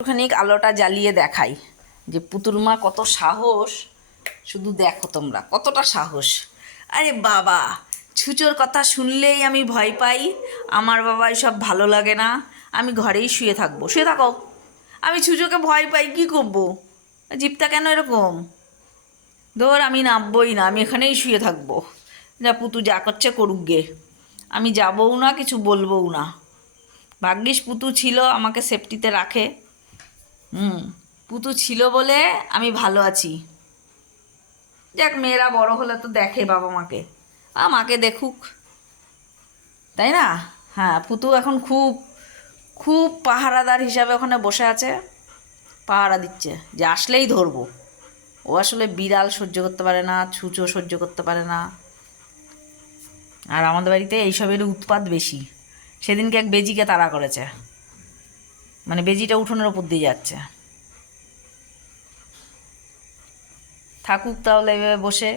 একটুখানি আলোটা জ্বালিয়ে দেখাই যে পুতুর মা কত সাহস। শুধু দেখো তোমরা কতটা সাহস। আরে বাবা, ছুঁচোর কথা শুনলেই আমি ভয় পাই। আমার বাবা এসব ভালো লাগে না, আমি ঘরেই শুয়ে থাকবো। শুয়ে থাকো, আমি ছুঁচোকে ভয় পাই, কী করবো? জিপটা কেন এরকম? ধর, আমি নামবই না, আমি এখানেই শুয়ে থাকবো। যা পুতু যা করছে করুক গে, আমি যাবও না, কিছু বলবও না। ভাগ্যিস পুতু ছিল, আমাকে সেফটিতে রাখে। পুতু ছিল বলে আমি ভালো আছি। যাক, মেয়েরা বড় হলে তো দেখে বাবা মাকে, মাকে দেখুক, তাই না? হ্যাঁ, পুতু এখন খুব খুব পাহারাদার হিসাবে ওখানে বসে আছে, পাহারা দিচ্ছে যে আসলেই ধরবো। ও আসলে বিড়াল সহ্য করতে পারে না, ছুঁচো সহ্য করতে পারে না। আর আমাদের বাড়িতে এইসবের উৎপাত বেশি। সেদিনকে এক বেজিকে তাড়া করেছে, মানে বেজিটা উঠোনের ওপর দিয়ে যাচ্ছে। থাকুক তাহলে এভাবে বসে।